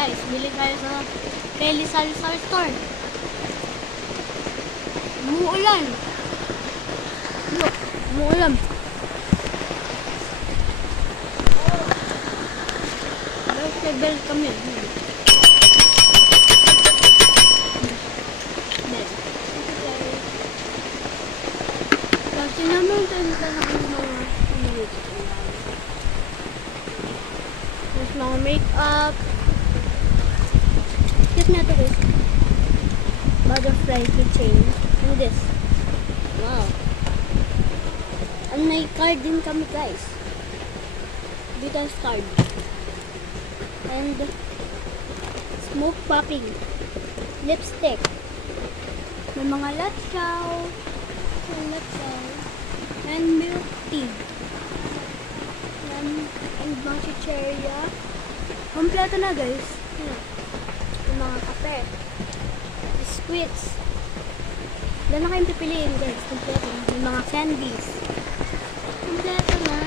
guys, bili tayo sa Kelly Sari-Sari Store. Umuulan. Look, umuulan. Bel kami. Bel. Kasi naman tayo sa mga there's mga makeup. Cute na ito guys. Butterfly keychain. And this. Wow. And may card din kami guys. Dito card. And smoke popping. Lipstick. May mga latsaw. And milk tea. And mga chicheria. Kompleto na guys. Yung mga kape. Biscuits. Wala na kayong pipiliin guys. Kompleto na. May mga candies. Kompleto na.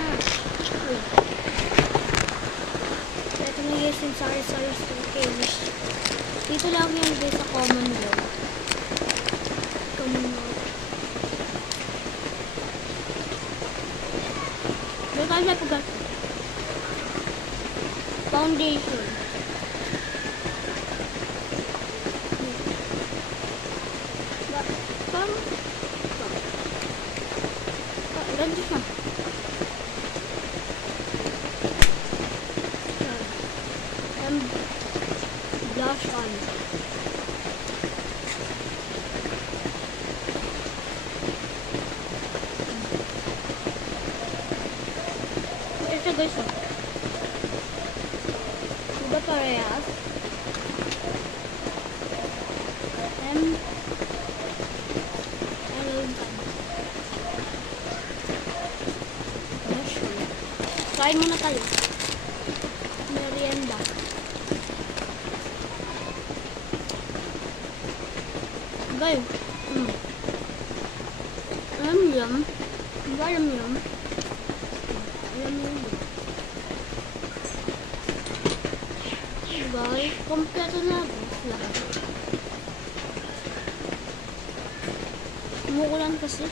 Kompleto na guys yung Sari-Sari Store Kelly. Dito lang yan guys sa Commonwealth. May kaya po guys. Foundation. Parang ganda siya. And blush on. Ito guys. Diba parehas? And kain muna tayo. Merienda. Guys. Yum. Yum. Guys, kompleto na lahat. Umuulan kasi.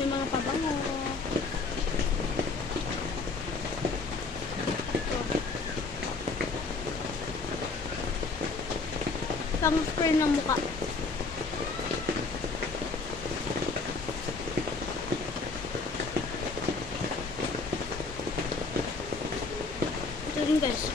May mga pabango. Pang-spray ng mukha. Ito rin guys.